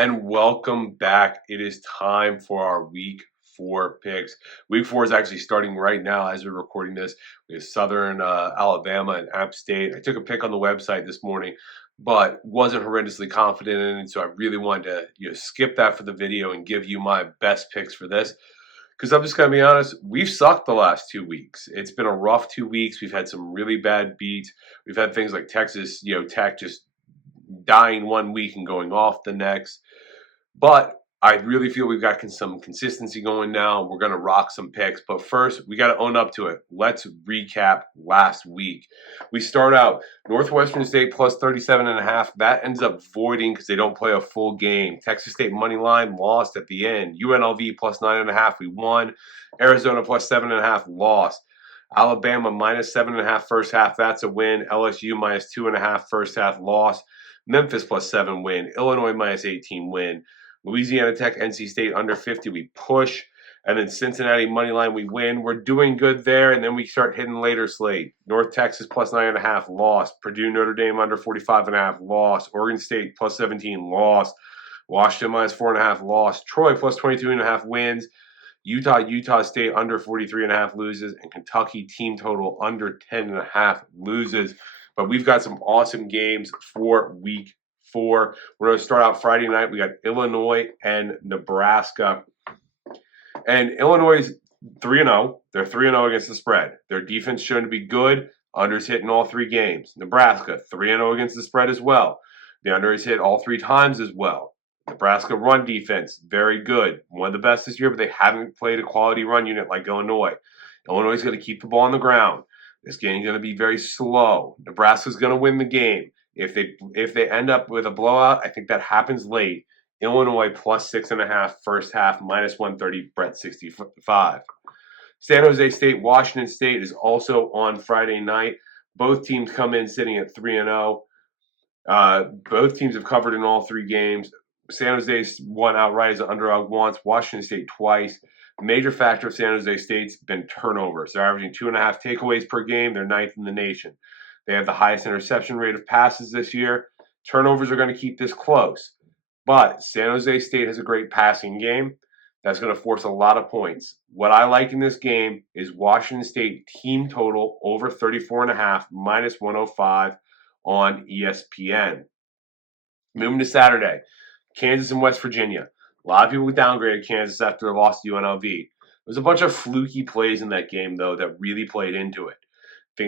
And welcome back. It is time for our week 4 picks. Week 4 is actually starting right now as we're recording this. We have Southern Alabama and App State. I took a pick on the website this morning, but wasn't horrendously confident in it. So I really wanted to skip that for the video and give you my best picks for this. Because I'm just going to be honest, we've sucked the last 2 weeks. It's been a rough 2 weeks. We've had some really bad beats. We've had things like Texas, Tech just dying 1 week and going off the next. But I really feel we've got some consistency going now. We're going to rock some picks. But first, we got to own up to it. Let's recap last week. We start out Northwestern State plus 37.5. That ends up voiding because they don't play a full game. Texas State money line lost at the end. UNLV plus 9.5. We won. Arizona plus 7.5. Lost. Alabama minus 7.5 first half. That's a win. LSU minus 2.5 first half. Loss. Memphis plus 7 win. Illinois minus 18 win. Louisiana Tech, NC State under 50, we push. And then Cincinnati money line, we win. We're doing good there, and then we start hitting later slate. North Texas plus 9.5, lost. Purdue, Notre Dame under 45.5, lost. Oregon State plus 17, lost. Washington minus 4.5, lost. Troy plus 22.5 wins. Utah State under 43.5 loses, and Kentucky team total under 10.5 loses. But we've got some awesome games for week 4. We're going to start out Friday night. We got Illinois and Nebraska. And Illinois is 3-0. They're 3-0 against the spread. Their defense shown to be good. Unders hit in all 3 games. Nebraska 3-0 against the spread as well. The under is hit all 3 times as well. Nebraska run defense, very good. One of the best this year, but they haven't played a quality run unit like Illinois. Illinois is going to keep the ball on the ground. This game is going to be very slow. Nebraska's going to win the game. If they end up with a blowout, I think that happens late. Illinois plus 6.5 first half, minus 130, Brett 65. San Jose State, Washington State is also on Friday night. Both teams come in sitting at 3-0. Both teams have covered in all 3 games. San Jose won outright as an underdog once. Washington State twice. Major factor of San Jose State's been turnovers. They're averaging 2.5 takeaways per game. They're 9th in the nation. They have the highest interception rate of passes this year. Turnovers are going to keep this close. But San Jose State has a great passing game. That's going to force a lot of points. What I like in this game is Washington State team total over 34.5, minus 105 on ESPN. Moving to Saturday, Kansas and West Virginia. A lot of people downgraded Kansas after their loss to UNLV. There's a bunch of fluky plays in that game, though, that really played into it.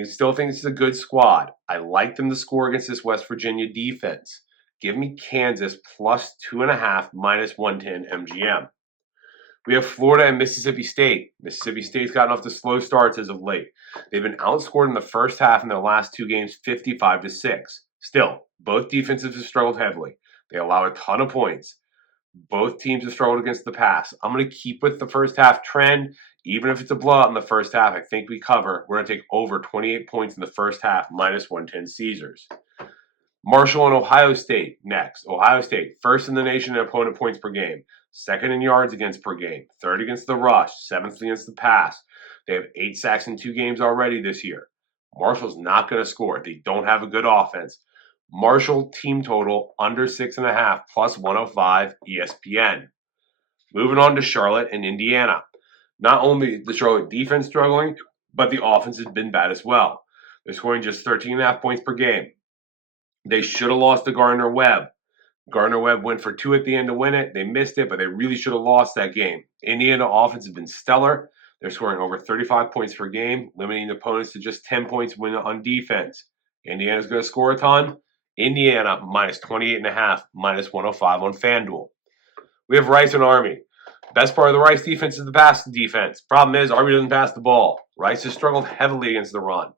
Still think this is a good squad. I like them to score against this West Virginia defense. Give me Kansas plus 2.5, minus 110 MGM. We have Florida and Mississippi State. Mississippi State's gotten off to slow starts as of late. They've been outscored in the first half in their last 2 games, 55-6. Still, both defenses have struggled heavily. They allow a ton of points. Both teams have struggled against the pass. I'm going to keep with the first half trend. Even if it's a blowout in the first half, I think we cover. We're going to take over 28 points in the first half, minus 110 Caesars. Marshall and Ohio State next. Ohio State, first in the nation in opponent points per game, second in yards against per game, third against the rush, 7th against the pass. They have 8 sacks in 2 games already this year. Marshall's not going to score. They don't have a good offense. Marshall team total under 6.5 plus 105 ESPN. Moving on to Charlotte and Indiana. Not only is the Charlotte defense struggling, but the offense has been bad as well. They're scoring just 13.5 points per game. They should have lost to Gardner-Webb. Gardner-Webb went for 2 at the end to win it. They missed it, but they really should have lost that game. Indiana offense has been stellar. They're scoring over 35 points per game, limiting opponents to just 10 points win on defense. Indiana's going to score a ton. Indiana minus 28.5, minus 105 on FanDuel. We have Rice and Army. Best part of the Rice defense is the pass defense. Problem is, Army doesn't pass the ball. Rice has struggled heavily against the run.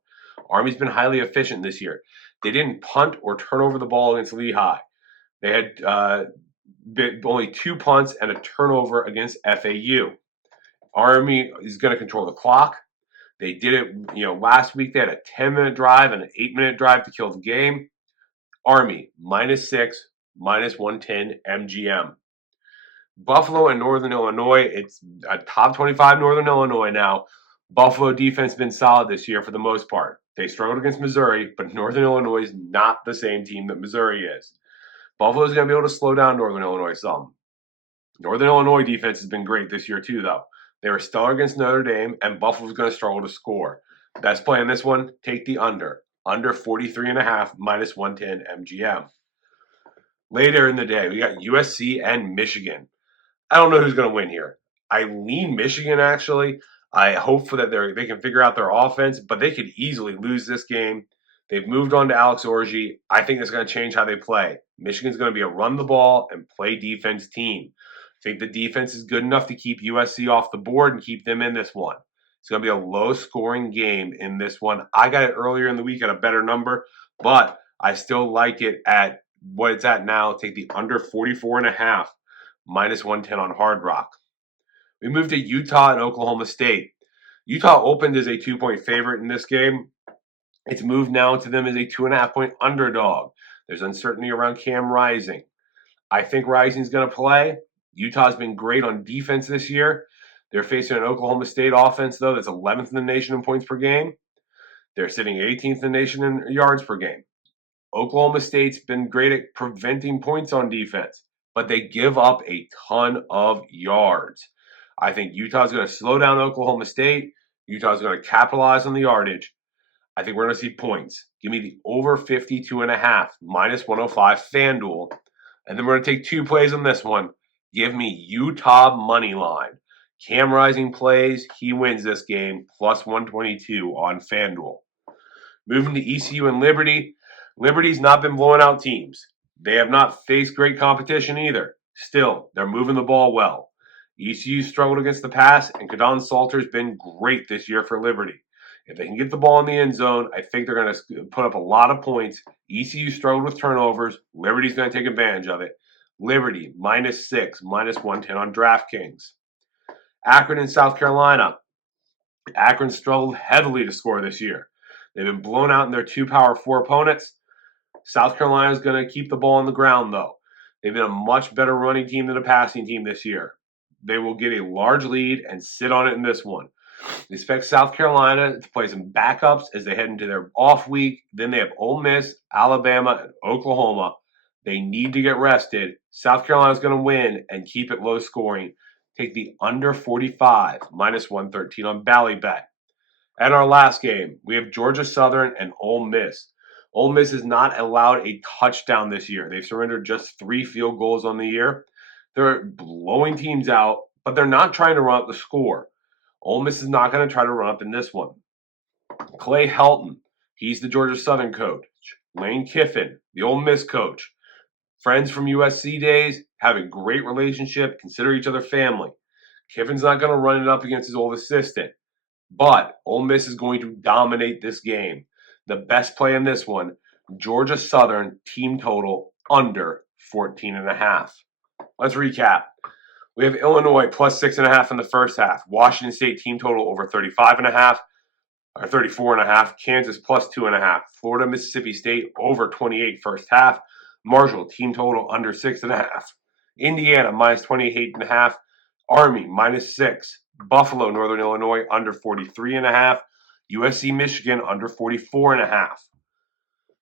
Army's been highly efficient this year. They didn't punt or turn over the ball against Lehigh. They had only 2 punts and a turnover against FAU. Army is going to control the clock. They did it, last week they had a 10-minute drive and an 8-minute drive to kill the game. Army, minus 6, minus 110 MGM. Buffalo and Northern Illinois, it's a top 25 Northern Illinois now. Buffalo defense has been solid this year for the most part. They struggled against Missouri, but Northern Illinois is not the same team that Missouri is. Buffalo's going to be able to slow down Northern Illinois some. Northern Illinois defense has been great this year too, though. They were stellar against Notre Dame, and Buffalo's going to struggle to score. Best play in this one, take the under. Under 43.5, minus 110 MGM. Later in the day, we got USC and Michigan. I don't know who's going to win here. I lean Michigan, actually. I hope for that they can figure out their offense, but they could easily lose this game. They've moved on to Alex Orji. I think it's going to change how they play. Michigan's going to be a run the ball and play defense team. I think the defense is good enough to keep USC off the board and keep them in this one. It's going to be a low-scoring game in this one. I got it earlier in the week at a better number, but I still like it at what it's at now. Take the under 44.5, minus 110 on Hard Rock. We moved to Utah and Oklahoma State. Utah opened as a 2-point favorite in this game. It's moved now to them as a 2.5-point underdog. There's uncertainty around Cam Rising. I think Rising's going to play. Utah's been great on defense this year. They're facing an Oklahoma State offense, though, that's 11th in the nation in points per game. They're sitting 18th in the nation in yards per game. Oklahoma State's been great at preventing points on defense, but they give up a ton of yards. I think Utah's going to slow down Oklahoma State. Utah's going to capitalize on the yardage. I think we're going to see points. Give me the over 52.5, minus 105 FanDuel. And then we're going to take two plays on this one. Give me Utah money line. Cam Rising plays. He wins this game, plus 122 on FanDuel. Moving to ECU and Liberty. Liberty's not been blowing out teams. They have not faced great competition either. Still, they're moving the ball well. ECU struggled against the pass, and Kadon Salter's been great this year for Liberty. If they can get the ball in the end zone, I think they're going to put up a lot of points. ECU struggled with turnovers. Liberty's going to take advantage of it. Liberty, minus 6, minus 110 on DraftKings. Akron and South Carolina. Akron struggled heavily to score this year. They've been blown out in their two Power 4 opponents. South Carolina is going to keep the ball on the ground, though. They've been a much better running team than a passing team this year. They will get a large lead and sit on it in this one. They expect South Carolina to play some backups as they head into their off week. Then they have Ole Miss, Alabama, and Oklahoma. They need to get rested. South Carolina is going to win and keep it low scoring. Take the under 45, minus 113 on Ballybet. And our last game, we have Georgia Southern and Ole Miss. Ole Miss has not allowed a touchdown this year. They've surrendered just 3 field goals on the year. They're blowing teams out, but they're not trying to run up the score. Ole Miss is not going to try to run up in this one. Clay Helton, he's the Georgia Southern coach. Lane Kiffin, the Ole Miss coach. Friends from USC days, have a great relationship, consider each other family. Kiffin's not going to run it up against his old assistant. But Ole Miss is going to dominate this game. The best play in this one, Georgia Southern team total under 14.5. Let's recap. We have Illinois plus 6.5 in the first half. Washington State team total over 35.5 or 34.5. Kansas plus 2.5. Florida, Mississippi State over 28 first half. Marshall team total under 6.5. Indiana minus 28.5. Army minus 6. Buffalo, Northern Illinois under 43.5. USC, Michigan under 44.5.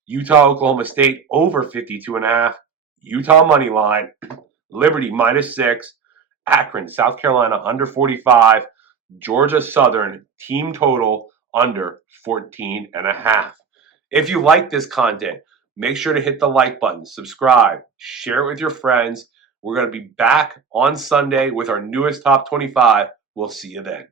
Utah, Oklahoma State over 52.5. Utah money line. Liberty minus 6. Akron, South Carolina under 45. Georgia Southern team total under 14.5. If you like this content, make sure to hit the like button, subscribe, share it with your friends. We're going to be back on Sunday with our newest top 25. We'll see you then.